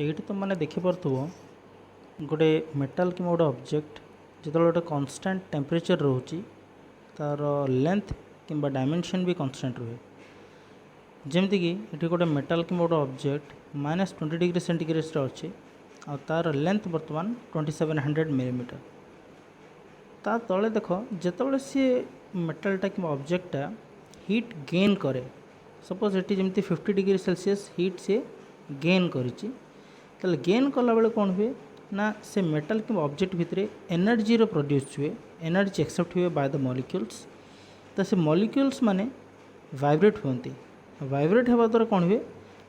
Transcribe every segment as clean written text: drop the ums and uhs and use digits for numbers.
ये तुम मैंने देखिपो गोटे मेटाल कि गोटे ऑब्जेक्ट जो गोटे कांस्टेंट टेम्परेचर रोचे तार लेंथ कि डायमेंशन भी कांस्टेंट रुहे जमीक ये गोटे मेटाल कि गोटे ऑब्जेक्ट -20 डिग्री सेंटीग्रेड अच्छे आ तार लेंथ बर्तमान 2700 मिलीमीटर ता तले देख जिते सी मेटालटा कि ऑब्जेक्टा हीट गेन करे सपोज ये जमी 50 डिग्री सेल्सियस हीट से गेन करी गेन कला बेले कौन हुए ना से मेटाल कि ऑब्जेक्ट भितर एनर्जी प्रोड्यूस हुए एनर्जी एक्सेप्ट हुए बाय द मॉलिक्यूल्स तो से मॉलिक्यूल्स माने वाइब्रेट होती वाइब्रेट होगा द्वारा कौन हुए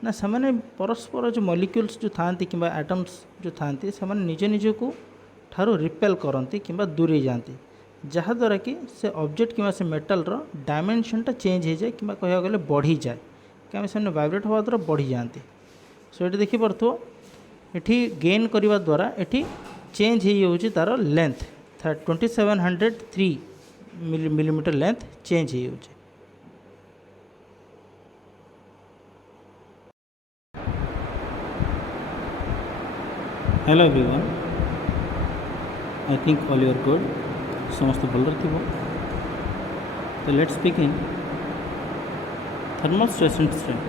ना से परस्पर जो मॉलिक्यूल्स जो था कि एटम्स जो था से निज निज को ठारू रिपेल करती कि दूरे जाती जहाद्वारा कि से ऑब्जेक्ट कि से मेटाल डायमेंशनटा चेंज हो जाए कि कह गले बढ़ी जाए कहीं से वाइब्रेट होगा द्वारा बढ़ी जाती सो ये देखिपो ये गेन करने द्वारा ये चेंज हो तार लेंथ 2703 मिलीमीटर लेंथ चेंज हो। Hello everyone I think all you're good समस्त भल थी तो let's begin thermal stress and strain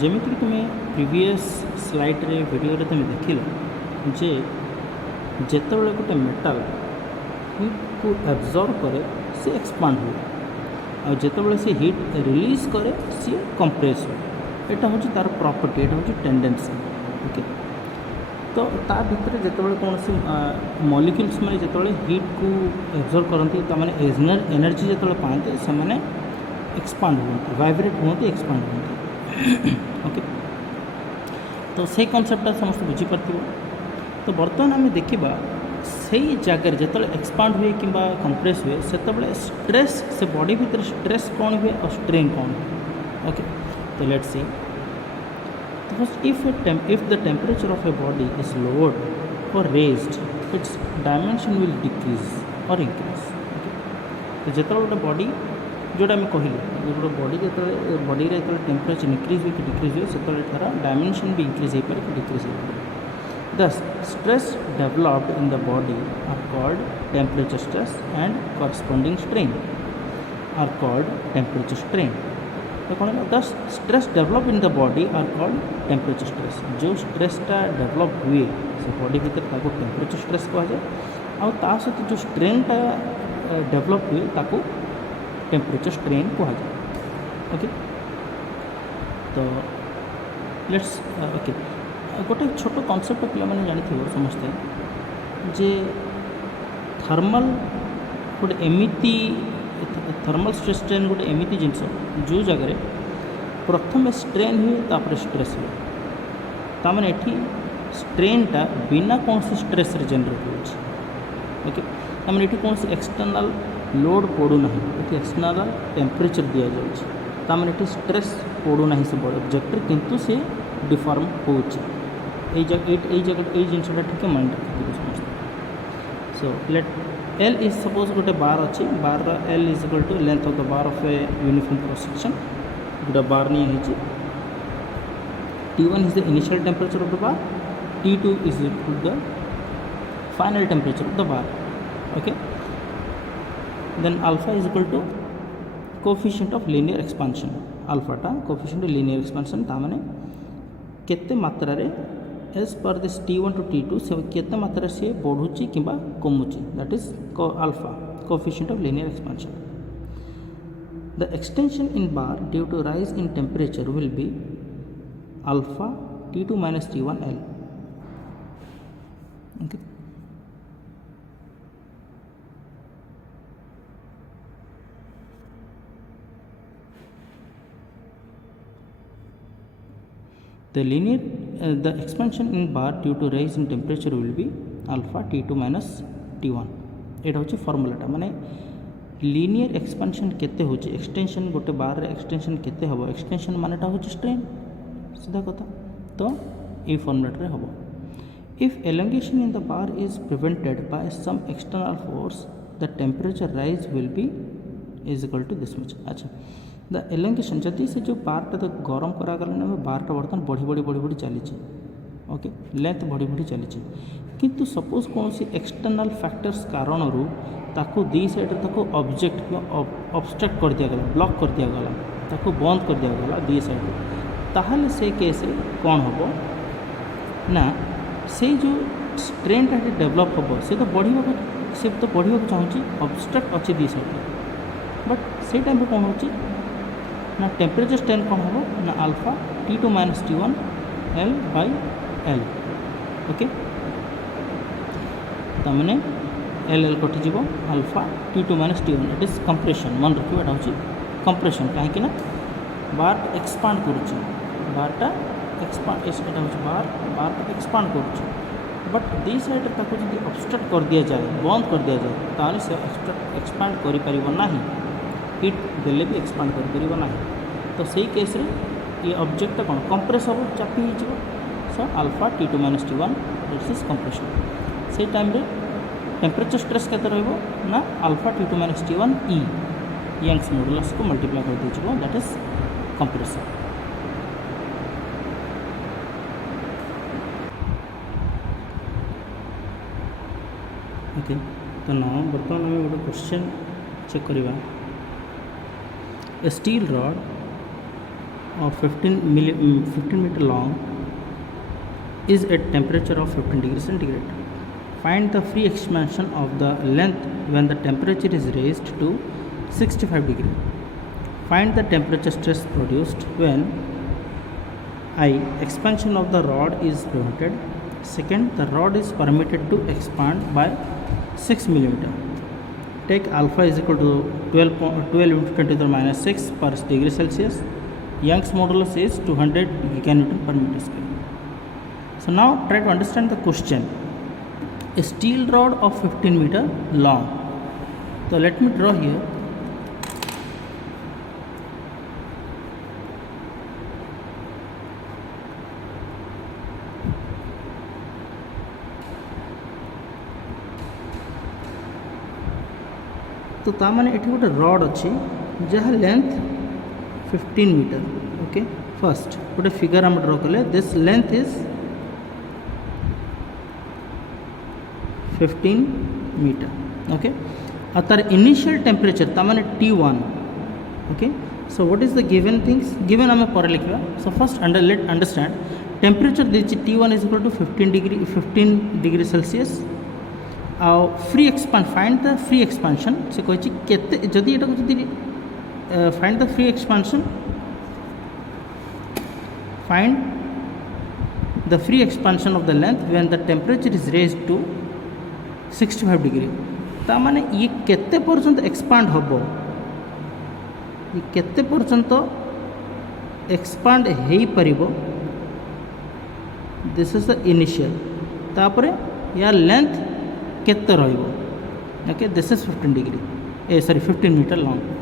जमीक तुम्हें प्रीवियस स्लाइड रे वीडियो रे तुम देखिल जे जितेबाला गोटे मेटाल हीट को एब्जॉर्ब करे सी एक्सपांड हुए और जितेबाला सी हीट रिलीज करे सी कंप्रेस हुए यहाँ हूँ तार प्रॉपर्टी यहाँ हूँ टेंडेंसी ओके तो ता भितर जितेबाला कौन सी मॉलिक्यूल्स मैंने जितेबाला हीट को एब्जॉर्ब करती तो मैंने एनर्जी जितेबाला पाते से एक्सपांड हुए वाइब्रेट हुए एक्सपांड हुए ओके तो से कॉन्सेप्ट समस्त बुझीपार तो बर्तमान आम देखा से जगह जो एक्सपांड हुए कि कंप्रेस हुए से स्ट्रेस से बॉडी भितर स्ट्रेस कौन हुए और स्ट्रेन कौन हुए ओके तो let's see first if the temperature of a body is lowered और raised its dimension will decrease और इंक्रीज तो जो गोटे बॉडी जोटा आम कहले गोटे बॉडी जो बॉडी जो टेम्परेचर इंक्रीज हुए कि डिक्रीज हुए से तार डायमेंशन भी इंक्रीज हो पाए कि डिक्रीज हो पाए thus stress developed in the body are called temperature stress and corresponding strain are called temperature strain तो कौन thus stress develop in the body are called temperature stress जो स्ट्रेसटा डेवलप हुए से बॉडी भीतर टेम्परेचर स्ट्रेस कहुए आ सहित जो स्ट्रेनटा develop हुए ताको टेम्परेचर स्ट्रेन कहुए ओके तो लेट्स ओके गोटे छोट कॉन्सेप्ट पे जानी समस्ते जे थर्मल गोटे एमती थर्मल स्ट्रेस स्ट्रेन गोटे एमती जिनस जो जगह प्रथम स्ट्रेन हुए तापर स्ट्रेस हुए ताने ये स्ट्रेनटा बिना कौन सी स्ट्रेस जनरेट हो ओके ताने ये कौन सी एक्सटर्नल लोड पड़ूना ये एक्सटर्नल टेम्परेचर दि जाने ये स्ट्रेस पड़ूना से बड़ ऑब्जेक्ट किंतु से डिफॉर्म हो जगह जिनसा ठीक माइंड रखिए समस्त so let L is suppose गोटे बार अच्छी bar L is equal to length of the bar of a uniform cross section गोटे बार नहीं T1 is the initial temperature of the bar, T2 is equal to the final temperature of the bar. Okay, then alpha is equal to coefficient of linear expansion. Alpha ta coefficient of linear expansion तामने केते मात्रा रे as per this T1 to T2 से केते मात्रा से बढ़ुची किंबा कमुची, that is alpha coefficient of linear expansion. The extension in bar due to rise in temperature will be alpha T2 minus T1 L. Okay. The expansion in bar due to rise in temperature will be alpha T2 minus T1. एटा होची फॉर्मूलाटा माने linear expansion केते होची extension गोटे बार रे extension केते हबो extension मानेटा होची strain सीधा कथा तो ये फॉर्मूला रे हबो if elongation in the bar is prevented by some external force the temperature rise will be is equal to this much. अच्छा द एलोंगेशन जदि से जो बारटा तो गरम करागला बारटा बर्तमान बढ़ी बढ़ी बढ़ी बढ़ी चली ओके लेंथ बढ़ी बढ़ी चली किंतु सपोज कौन सी एक्सटर्नल फैक्टर्स कारण ताको दी साइड ताको ऑब्जेक्ट ऑब्स्ट्रक्ट कर दिया गला ब्लॉक कर दिया गला ताको बंद कर दिया गला दी साइड ताहले से केस कौन हम ना से जो स्ट्रेनटा डेभलप हम से तो बढ़ा चाहूँगी ऑब्स्ट्रक्ट अच्छे दी साइड बट से टाइम कौन हो ना टेम्परेचर स्ट्रेन कौन हम ना alpha T2 - T1 L by L okay तमें L कटिज alpha T2 - T1 it is compression मन रखिए यहाँ हूँ कंप्रेशन कहीं बार एक्सपांड करुच्ची बारटा एक्सपांड यहाँ हूँ बारटा एक्सपांड करुच्ची बट दी साइड ताको जब ऑब्स्ट्रक्ट कर दिया जाए बंद कर दिया जाए ताहले से एक्सपांड करें हिट देले भी एक्सपांड कर तो सही केस रे ये ऑब्जेक्ट कौन कंप्रेस हम चापी हो so alpha T2 - T1 this is compression से टाइम रे टेम्परेचर स्ट्रेस केते रहइबो ना alpha T2 - T1 E Young's modulus को मल्टीप्लाई कर दीजिए दैट इज कंप्रेशन ओके तो ना बर्तमान आम गोटे क्वेश्चन चेक करवा A steel rod of 15 meter long is at temperature of 15 degrees centigrade. Find the free expansion of the length when the temperature is raised to 65 degree. Find the temperature stress produced when I. Expansion of the rod is prevented. Second, the rod is permitted to expand by 6 millimeter. Take alpha is equal to 12 into 10 to the minus 6 per degree Celsius. Young's modulus is 200 giganewton per meter square. So now try to understand the question. A steel rod of 15 meter long. So let me draw here. तो तामाने एठी गोटे rod अच्छी जहाँ length 15 metre okay first गोटे figure आम ड्र कले this length is 15 metre okay और तार इनिशियल टेम्परेचर तामाने T1 okay so what is the given things given आम पर लिखा so first let understand temperature देछि T1 is equal to 15 degree Celsius आउ free expand find the free expansion से कही केते जदि एटा जदि find the free expansion find the free expansion of the length when the temperature is raised to 65 degree ता माने ये केते पर्यंत एक्सपांड हबो ये केते पर्यंत एक्सपांड हेई परिबो दिस इज द इनिशियल तापरे यार लेंथ केते रहिबो okay this is 15 degree 15 metre long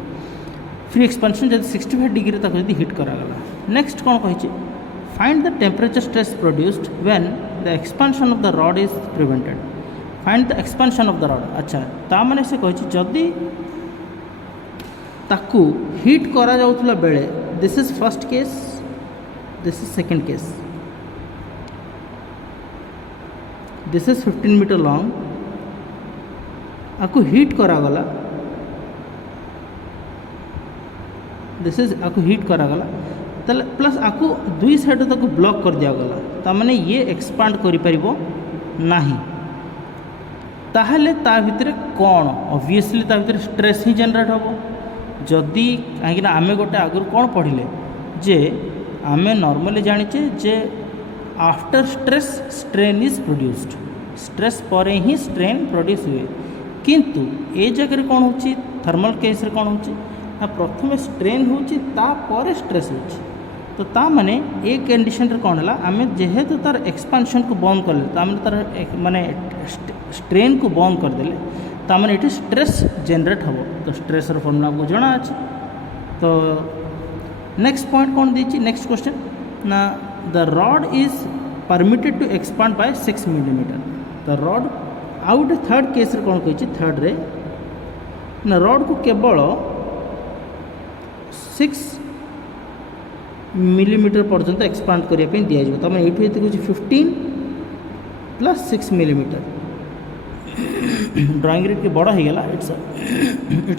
free expansion जब 65 डिग्री तक जब हिट करागला नेक्स्ट कौन कही find the temperature stress produced when the expansion of the rod is prevented find the expansion of the rod अच्छा ता माने से कही जदि ताकू हिट करा जाउतला बेले this is first case this is second case this is 15 metre long आपको हिट करागला दिस इज आपको हिट करागला तले प्लस आपको दुई साइड तक ब्लॉक कर दिया गला तामाने ये एक्सपांड करि परिबो नाही ताहले ता भितरे कोन ऑब्वियसली ता भितरे स्ट्रेस ही जनरेट होबो जदि काहे कि आमे गोटे आगुर कोन पढ़िले जे आमे नॉर्मली जानिचे जे after stress strain is produced stress पर ही स्ट्रेन प्रोड्यूस हुए किंतु ए जगह कौन हो थर्मल केस रे कौन हो प्रथम स्ट्रेन होपर स्ट्रेस हो तो ता माने ए कंडीशन रे कौन है आम जेहेतु तार एक्सपांशन को बंद कर तार माने स्ट्रेन को बंद करदेले तामाने ये स्ट्रेस जेनरेट हम तो स्ट्रेस फर्मुला आपको जना अच्छे तो नेक्स्ट पॉइंट कौन दी नेक्स्ट क्वेश्चन ना the rod is permitted to expand by 6 millimetre the rod आउ गोटे थर्ड केस कौन कही थर्ड रे ना रॉड को केवल 6 मिलीमीटर पर्यंत एक्सपांड करने दिज्व तुम ये देखिए 15 + 6 मिलीमीटर ड्राइंग रे बड़ हो गला इट्स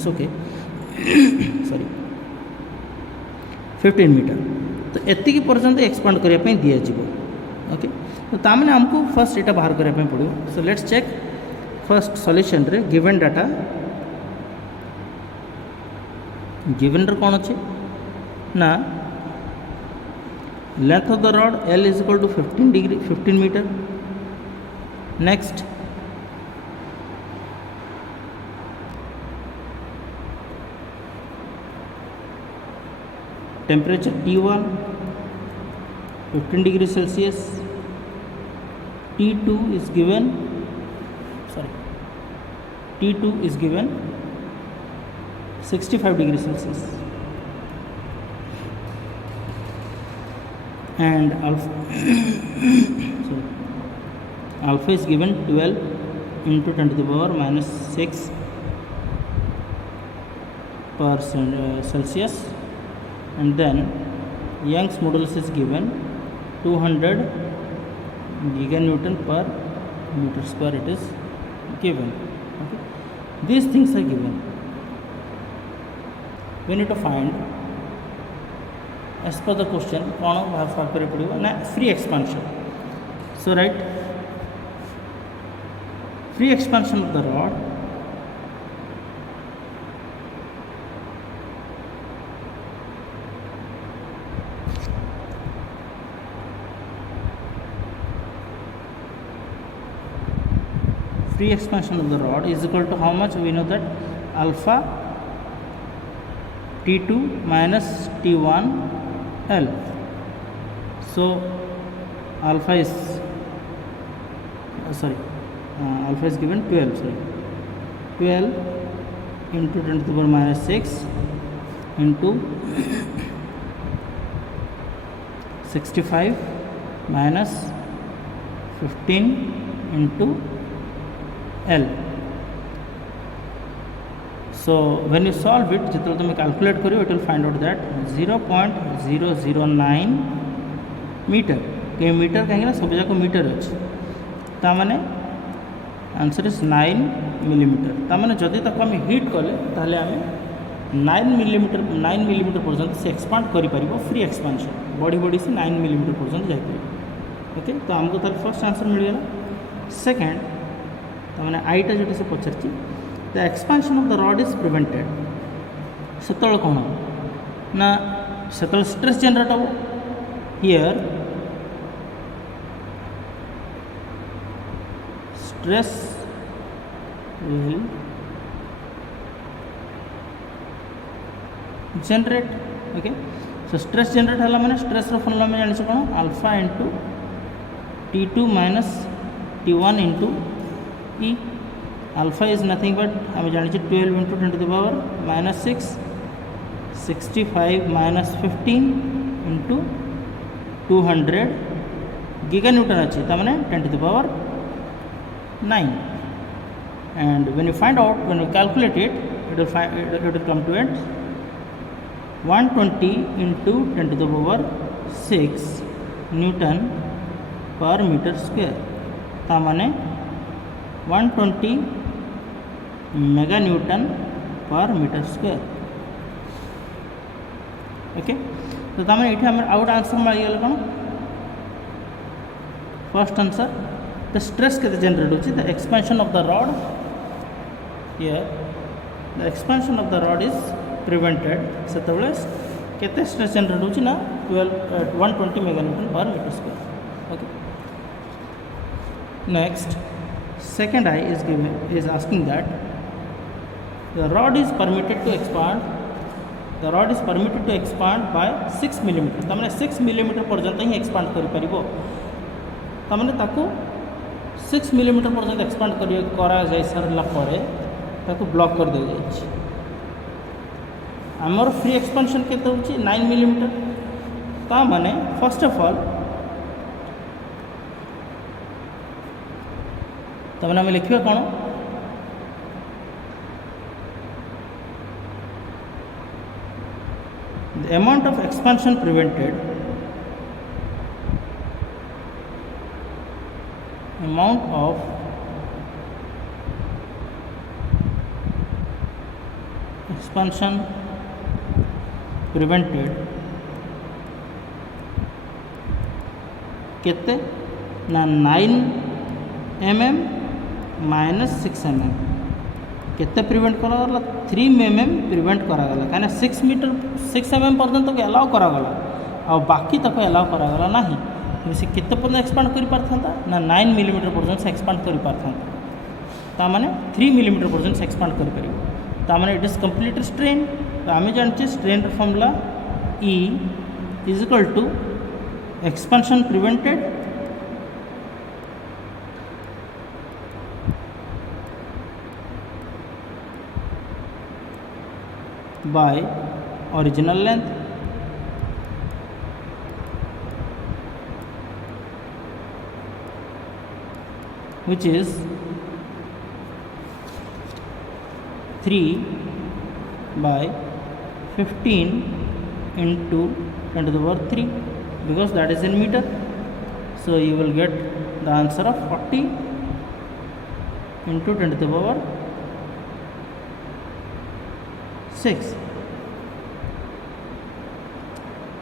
ओके सॉरी 15 मीटर तो एतिकी पर्यंत एक्सपांड करने दिज्व ओके तो तामने आमको फर्स्ट यहाँ बाहर करने पड़ो so let's check first solution रे गिवन डाटा गिवन रे कौन अच्छे ना length of the rod L = 15 metre next temperature T1 15 degree Celsius T2 is given T2 is given 65 degree Celsius and alpha is given 12 into 10 to the power -6 per Celsius and then Young's modulus is given 200 giganewton per meter square it is given. Okay, these things are given. We need to find as per the question कौन बाहर कर पड़ेगा ना free expansion so right free expansion of the rod free expansion of the rod is equal to how much we know that alpha T2 minus T1 L so alpha is alpha is given 12 into 10 to the power -6 into 65 minus 15 into L so when you solve it जितना तुम calculate करो it will find out that 0.009 metre कहीं metre कहेंगे ना सब जगह metre अच्छे तामाने answer is 9 millimetre तामाने जदि तक आम हिट कले ताहले आम 9 मिलीमीटर पर्यंत से एक्सपांड करि परिबो फ्री एक्सपांशन बड़ी से 9 मिलीमीटर पर्यंत जाई परिबो ओके तो हमको तार फर्स्ट आंसर मिल गला सेकंड तामाने आईटा जो से पचारची the expansion of the rod is prevented सेतल कौन ना सेतल स्ट्रेस जनरेट हो here stress will generate okay so stress generate हला माने stress रो फॉर्मूला में जानि छ कोन alpha into T2 minus T1 into E alpha is nothing but हम जानि छ 12 into 10 to the power -6 65 minus 15 into 200 giganewton अछि त माने 10 to the power 9 and when you find out when you calculate it it will come to it 120 into 10 to the power 6 Newton per meter square ता माने 120 mega Newton per meter square okay तो ता माने एठी हमर out answer मारि गेल कोन first answer the stress के generate होची the expansion of the rod here the expansion of the rod is prevented सेतबले केते stress जनरेट होची ना 120 meganewton per meter square okay next second I is asking that the rod is permitted to expand by 6 millimeter तमने 6 millimeter पर्यंत ही expand करि परिबो तमने ताको 6 millimetre पर्यंत expand करा जाय सारला परे ताको ब्लॉक कर दे जाय आमर फ्री एक्सपेंशन केते होची 9 मिलीमीटर ता माने फर्स्ट ऑफ ऑल तमने हम लिखिबा कोन The amount of expansion prevented, amount of expansion prevented केते ना 9 mm माइनस 6 mm केते प्रिवेंट करागला 3 mm प्रिवेंट करागला कहीं 6 मीटर 6 mm पर्यंत तो अलाउ करागला आ बाकी तक अलाउ करागला नहीं से केते पर्यंत एक्सपांड कर पारथांता ना 9 मिलीमीटर पर्यंत से एक्सपांड कर पारथांता ता माने 3 मिलीमीटर पर्यंत से एक्सपांड कर परिबो ता माने इट इज कंप्लीट स्ट्रेन तो आमे जानचे strain formula E is equal to expansion prevented by original length which is 3 by 15 into 10 to the power 3 because that is in meter. So you will get the answer of 40 into 10 to the power 6.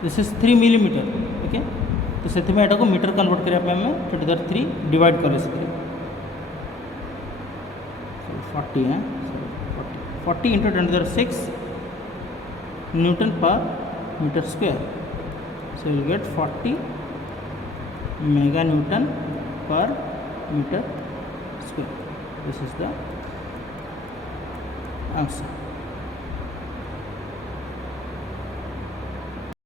This is 3 millimeter. Okay, तो से एटा को metre convert करने पे हमें 10 to the 3 divide कर सकते 40 है 40 into 10 to the 6 newton per metre square. So you will get 40 mega Newton per meter square. This is the answer.